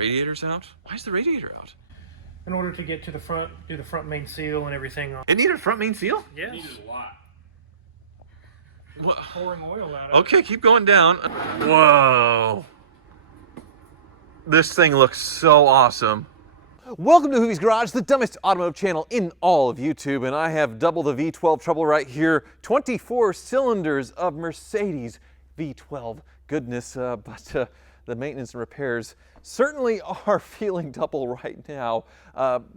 radiator's out? Why is the radiator out? In order to get to the front, do the front main seal and everything. It needed a front main seal? Yes. It needed a lot. What? Pouring oil out of it. Okay, keep going down. Whoa. This thing looks so awesome. Welcome to Hoovie's Garage, the dumbest automotive channel in all of YouTube, and I have double the V12 trouble right here. 24 cylinders of Mercedes V12 goodness, but the maintenance and repairs certainly are feeling double right now.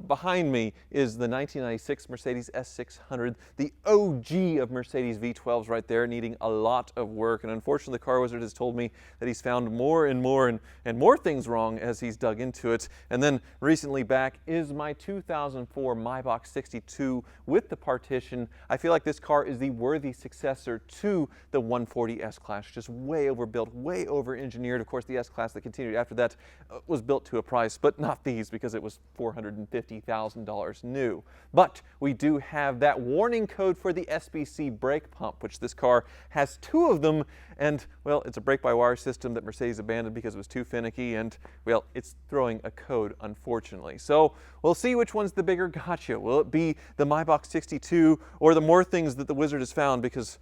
Behind me is the 1996 Mercedes S600, the OG of Mercedes V12s right there, needing a lot of work. And unfortunately, the car wizard has told me that he's found more and more things wrong as he's dug into it. And then recently back is my 2004 Maybach 62 with the partition. I feel like this car is the worthy successor to the 140 S-Class, just way overbuilt, way over-engineered. Of course, the S-Class that continued after that was built to a price, but not these, because it was $450,000 new. But we do have that warning code for the SBC brake pump, which this car has two of them, and well, it's a brake-by-wire system that Mercedes abandoned because it was too finicky, and well, it's throwing a code, unfortunately. So we'll see which one's the bigger gotcha. Will it be the Maybach 62 or the more things that the wizard has found? Because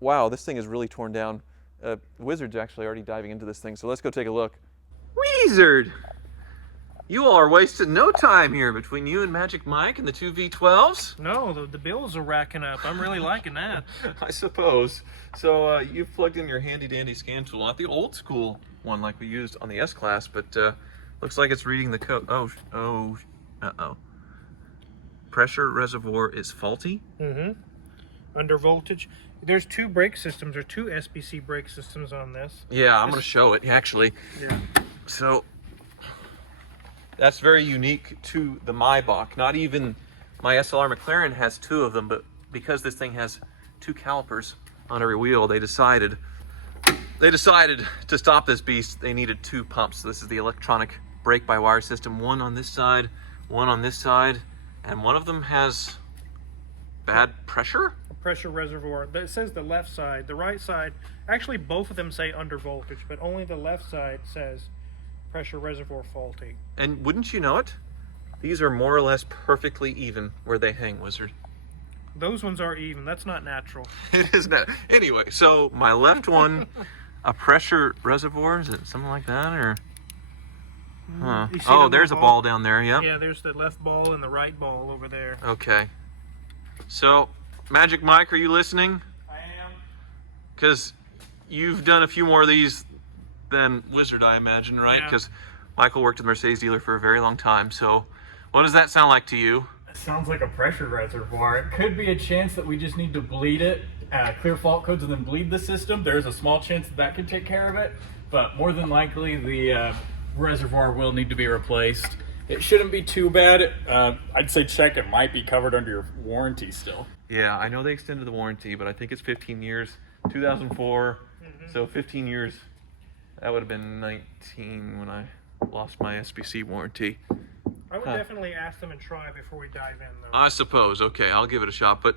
wow, this thing is really torn down. The wizard's actually already diving into this thing, so let's go take a look. Wizard! You all are wasting no time here between you and Magic Mike and the two V12s. No, the bills are racking up. I'm really liking that. I suppose. So you've plugged in your handy dandy scan tool, not the old school one like we used on the S-Class, but looks like it's reading the code. Uh-oh. Pressure reservoir is faulty. Mm-hmm. Under voltage. There's two brake systems, or two SBC brake systems on this. Yeah, I'm going to show it, actually. Yeah. So that's very unique to the Maybach. Not even my SLR McLaren has two of them, but because this thing has two calipers on every wheel, they decided to stop this beast. They needed two pumps. So this is the electronic brake-by-wire system, one on this side, one on this side, and one of them has bad pressure? Pressure reservoir. But it says the left side. The right side, actually both of them say under voltage, but only the left side says pressure reservoir faulty. And wouldn't you know it? These are more or less perfectly even where they hang, Wizard. Those ones are even. That's not natural. It is not. Anyway, so my left one, a pressure reservoir, is it something like that, or? Huh. Oh, there's a ball down there, yep. Yeah, there's the left ball and the right ball over there. Okay. So, Magic Mike, are you listening? I am. Because you've done a few more of these than Wizard, I imagine, right? Because Michael worked at the Mercedes dealer for a very long time. So, what does that sound like to you? It sounds like a pressure reservoir. It could be a chance that we just need to bleed it, clear fault codes, and then bleed the system. There's a small chance that that could take care of it, but more than likely the reservoir will need to be replaced. It shouldn't be too bad. I'd say check. It might be covered under your warranty still. Yeah, I know they extended the warranty, but I think it's 15 years. 2004, so 15 years. That would have been 19 when I lost my SBC warranty. I would definitely ask them and try before we dive in, though. I suppose. Okay, I'll give it a shot. But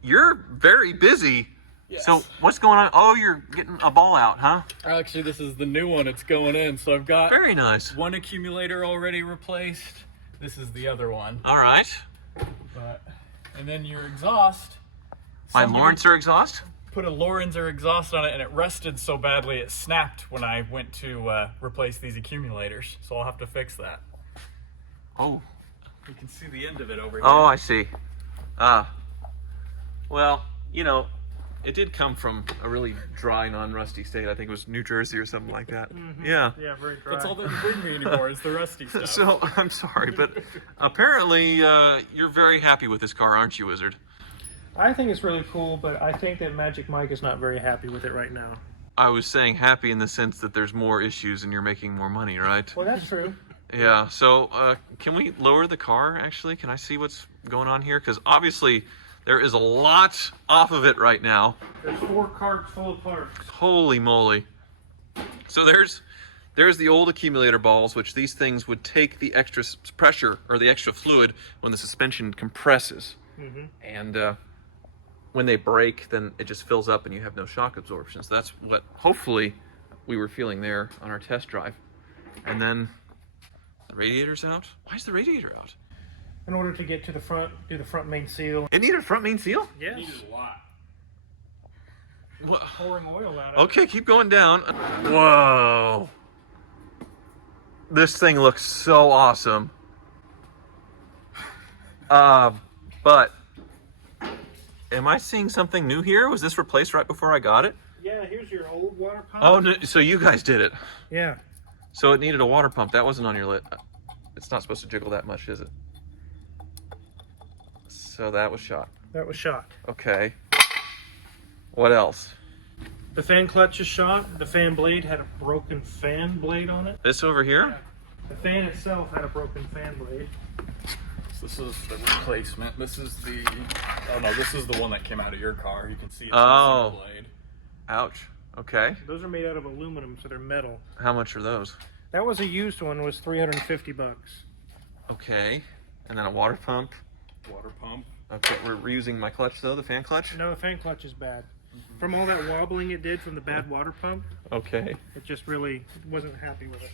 you're very busy. Yes. So what's going on? Oh, you're getting a ball out, huh? Actually, this is the new one. It's going in. So I've got very nice. One accumulator already replaced. This is the other one. All right. And then your exhaust. My Lawrencer exhaust? Put a Lawrencer exhaust on it, and it rusted so badly it snapped when I went to replace these accumulators. So I'll have to fix that. Oh. You can see the end of it over here. Oh, I see. Well, you know, it did come from a really dry, non-rusty state. I think it was New Jersey or something like that. Yeah. Yeah, very dry. That's all that bring me anymore is the rusty stuff. So, I'm sorry, but apparently you're very happy with this car, aren't you, Wizard? I think it's really cool, but I think that Magic Mike is not very happy with it right now. I was saying happy in the sense that there's more issues and you're making more money, right? Well, that's true. Yeah, so can we lower the car, actually? Can I see what's going on here? Because obviously there is a lot off of it right now. There's 4 carts full of parts. Holy moly. So there's the old accumulator balls, which these things would take the extra pressure or the extra fluid when the suspension compresses. And when they break, then it just fills up and you have no shock absorption. So that's what hopefully we were feeling there on our test drive. And then the radiator's out. Why is the radiator out? In order to get to the front, do the front main seal. It needed a front main seal? Yes. Needed a lot. What? Pouring oil out of it. Okay, keep going down. Whoa. This thing looks so awesome. But am I seeing something new here? Was this replaced right before I got it? Yeah, here's your old water pump. Oh, no, so you guys did it. Yeah. So it needed a water pump. That wasn't on your list. It's not supposed to jiggle that much, is it? So that was shot. That was shot. Okay. What else? The fan clutch is shot. The fan blade had a broken fan blade on it. This over here? The fan itself had a broken fan blade. So this is the replacement. This is the, oh no, this is the one that came out of your car. You can see it's Oh. missing a blade. Ouch. Okay. Those are made out of aluminum, so they're metal. How much are those? That was a used one, was $350. Okay. And then a water pump. Water pump. Okay, we're reusing my clutch though, the fan clutch? No, the fan clutch is bad. From all that wobbling it did from the bad water pump, Okay. it just really wasn't happy with it.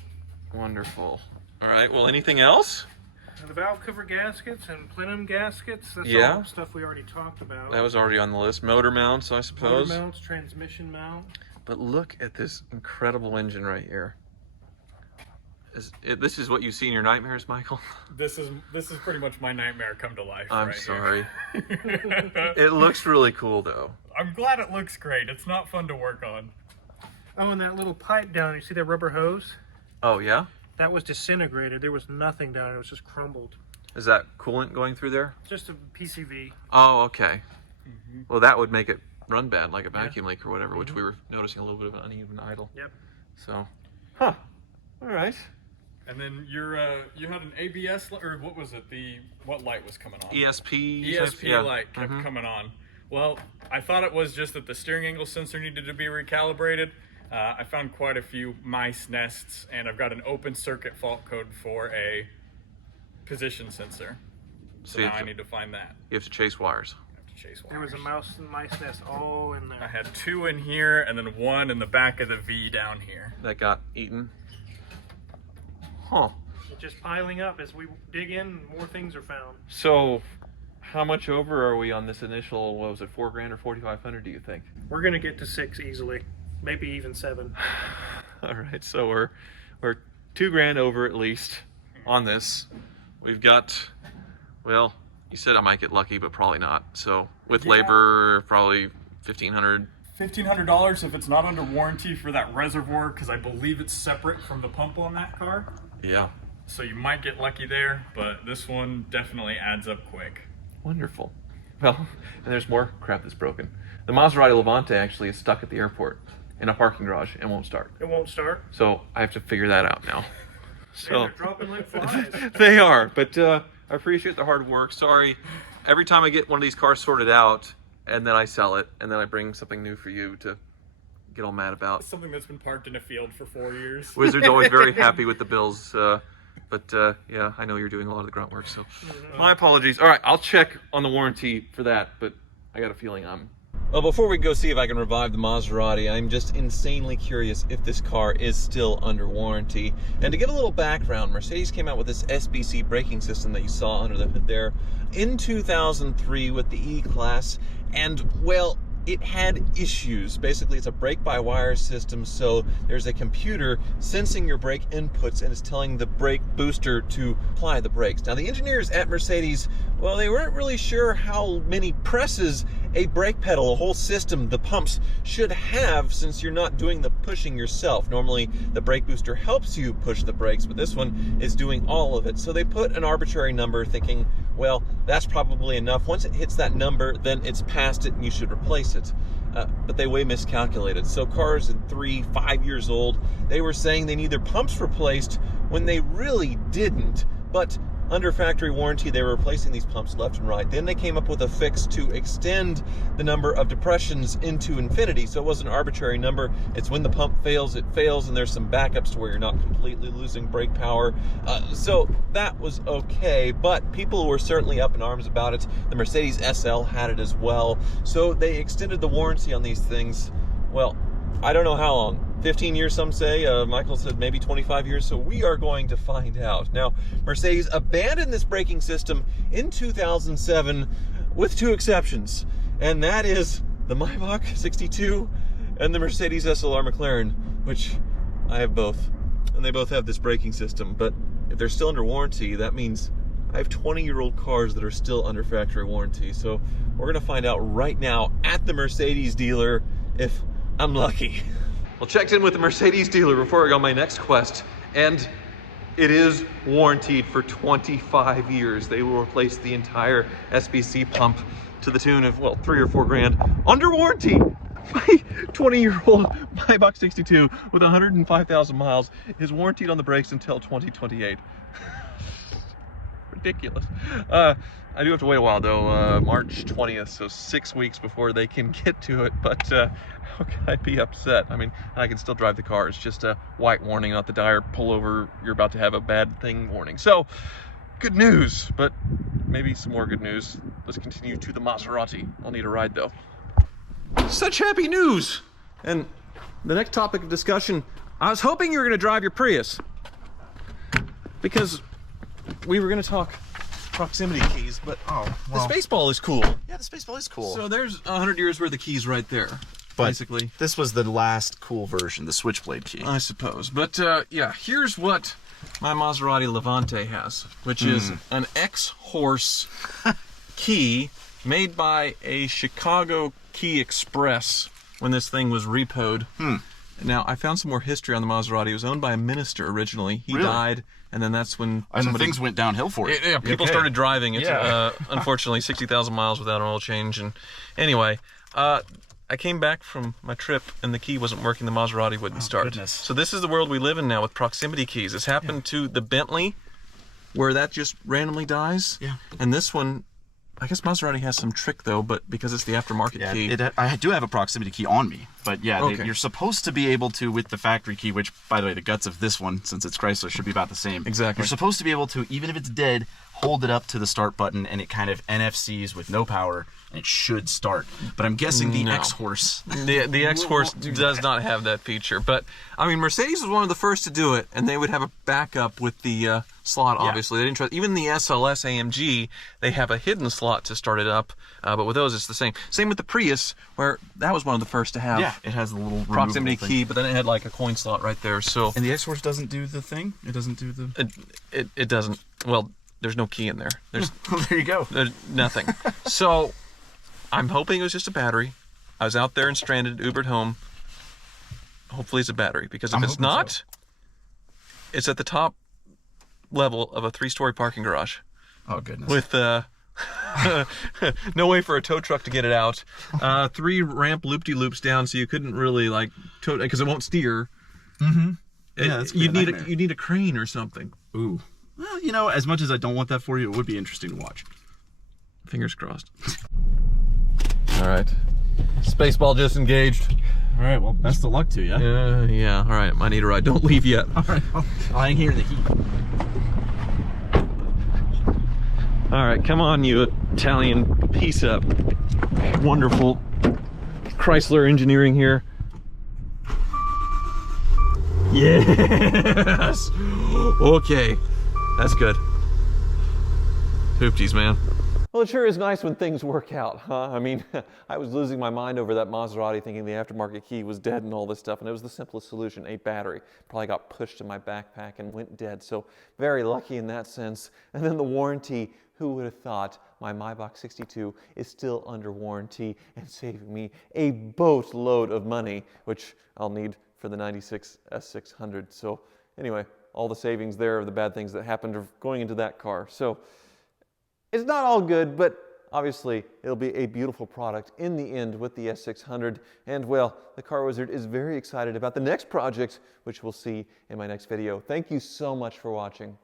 Wonderful. All right, well, anything else? Now, the valve cover gaskets and plenum gaskets, that's Yeah. all stuff we already talked about. That was already on the list. Motor mounts, I Motor suppose. mounts, transmission mount. But look at this incredible engine right here. This is what you see in your nightmares, Michael? This is pretty much my nightmare come to life. I'm right sorry. Here. It looks really cool though. I'm glad it looks great. It's not fun to work on. Oh, and that little pipe down, you see that rubber hose? Oh yeah? That was disintegrated. There was nothing down it. It was just crumbled. Is that coolant going through there? Just a PCV. Oh, okay. Well, that would make it run bad, like a vacuum leak or whatever, which we were noticing a little bit of an uneven idle. Yep. So, huh. All right. And then you had an ABS or what was it? What light was coming on? ESP. ESP yeah. light kept coming on. Well, I thought it was just that the steering angle sensor needed to be recalibrated. I found quite a few mice nests, and I've got an open circuit fault code for a position sensor. So you now have I to- need to find that. You have to chase wires. I have to chase There was a wires. mouse and mice nest all in I there. had 2 in here, and then 1 in the back of the V down here. That got eaten. Huh. It's just piling up as we dig in, more things are found. So, how much over are we on this initial? What was it, $4 grand or 4,500? Do you think? We're gonna get to 6 easily, maybe even 7. All right, so we're $2 grand over at least on this. We've got, well, you said I might get lucky, but probably not. So with Yeah. labor, probably $1,500. $1,500 if it's not under warranty for that reservoir, because I believe it's separate from the pump on that car. Yeah. So you might get lucky there, but this one definitely adds up quick. Wonderful. Well, and there's more crap that's broken. The Maserati Levante actually is stuck at the airport in a parking garage and won't start. It won't start. So I have to figure that out now. So they're dropping like flies. They are, but I appreciate the hard work. Sorry, every time I get one of these cars sorted out and then I sell it and then I bring something new for you to get all mad about. Something that's been parked in a field for 4 years. Wizard's always very happy with the bills, but yeah, I know you're doing a lot of the grunt work, so my apologies. All right, I'll check on the warranty for that, but I got a feeling Well, before we go see if I can revive the Maserati, I'm just insanely curious if this car is still under warranty. And to give a little background, Mercedes came out with this SBC braking system that you saw under the hood there in 2003 with the E-Class, and well, it had issues. Basically, it's a brake-by-wire system, so there's a computer sensing your brake inputs and is telling the brake booster to apply the brakes. Now, the engineers at Mercedes, well, they weren't really sure how many presses a brake pedal, a whole system, the pumps should have, since you're not doing the pushing yourself. Normally, the brake booster helps you push the brakes, but this one is doing all of it. So they put an arbitrary number thinking, well, that's probably enough. Once it hits that number, then it's past it and you should replace it. But they way miscalculated. So cars in 3-5 years old, they were saying they need their pumps replaced when they really didn't. But under factory warranty, they were replacing these pumps left and right. Then they came up with a fix to extend the number of depressions into infinity. So it wasn't an arbitrary number. It's when the pump fails, it fails, and there's some backups to where you're not completely losing brake power. So that was okay, but people were certainly up in arms about it. The Mercedes SL had it as well. So they extended the warranty on these things. Well, I don't know how long. 15 years, some say. Michael said maybe 25 years, so we are going to find out. Now, Mercedes abandoned this braking system in 2007 with 2 exceptions, and that is the Maybach 62 and the Mercedes SLR McLaren, which I have both, and they both have this braking system. But if they're still under warranty, that means I have 20-year-old cars that are still under factory warranty. So we're gonna find out right now at the Mercedes dealer if I'm lucky. Well, checked in with the Mercedes dealer before I go on my next quest, and it is warranted for 25 years. They will replace the entire SBC pump to the tune of, well, 3 or 4 grand under warranty. My 20-year-old Maybach 62 with 105,000 miles is warranted on the brakes until 2028. Ridiculous. I do have to wait a while though, March 20th, so 6 weeks before they can get to it, but how can I be upset? I mean, I can still drive the car. It's just a white warning, not the dire pull over, you're about to have a bad thing warning. So, good news, but maybe some more good news. Let's continue to the Maserati. I'll need a ride though. Such happy news! And the next topic of discussion, I was hoping you were gonna drive your Prius, because we were gonna talk proximity keys, but the Spaceball is cool. Yeah, the Spaceball is cool. So there's 100 years worth of keys right there, basically. This was the last cool version, the Switchblade key. I suppose. But yeah, here's what my Maserati Levante has, which is an X-Horse key made by a Chicago Key Express when this thing was repoed. Now, I found some more history on the Maserati. It was owned by a minister originally. He died, and then that's when things went downhill for it. Yeah, people started driving it. Unfortunately, 60,000 miles without an oil change. And anyway, I came back from my trip, and the key wasn't working. The Maserati wouldn't start. Goodness. So this is the world we live in now with proximity keys. This happened to the Bentley, where that just randomly dies. Yeah. And this one, I guess Maserati has some trick though, but because it's the aftermarket key. I do have a proximity key on me, but yeah, you're supposed to be able to, with the factory key, which, by the way, the guts of this one, since it's Chrysler, should be about the same. Exactly. You're supposed to be able to, even if it's dead, hold it up to the start button, and it kind of NFCs with no power, and it should start. But I'm guessing the X-Horse... The X-Horse does not have that feature. But, I mean, Mercedes was one of the first to do it, and they would have a backup with the slot, obviously. They didn't trust... Even the SLS AMG, they have a hidden slot to start it up, but with those, it's the same. Same with the Prius, where that was one of the first to have... Yeah, it has a little proximity thing. key, but then it had like a coin slot right there, so... And the X-Horse doesn't do the thing? It doesn't do the... It doesn't. Well, there's no key in there. There's there you go. There's nothing. So, I'm hoping it was just a battery. I was out there and stranded, Ubered home. Hopefully it's a battery, because if it's not, it's at the top level of a 3-story parking garage. Oh, goodness. With no way for a tow truck to get it out. 3 ramp loop-de-loops down, so you couldn't really like tow, because it won't steer. Yeah, you need a crane or something. Ooh. Well, you know, as much as I don't want that for you, it would be interesting to watch. Fingers crossed. All right. Spaceball just engaged. All right, well, best of luck to you. Yeah, all right. I need a ride. Don't leave yet. All right, I'll hang here in the heat. All right, come on, you Italian piece up. Wonderful Chrysler engineering here. Yes! Okay, that's good. Hoopties, man. Well, it sure is nice when things work out, huh? I mean, I was losing my mind over that Maserati thinking the aftermarket key was dead and all this stuff, and it was the simplest solution, a battery. Probably got pushed in my backpack and went dead, so very lucky in that sense. And then the warranty, who would have thought my Maybach 62 is still under warranty and saving me a boatload of money, which I'll need for the 96 S600. So anyway, all the savings there of the bad things that happened are going into that car. So it's not all good, but obviously it'll be a beautiful product in the end with the S600. And well, the Car Wizard is very excited about the next project, which we'll see in my next video. Thank you so much for watching.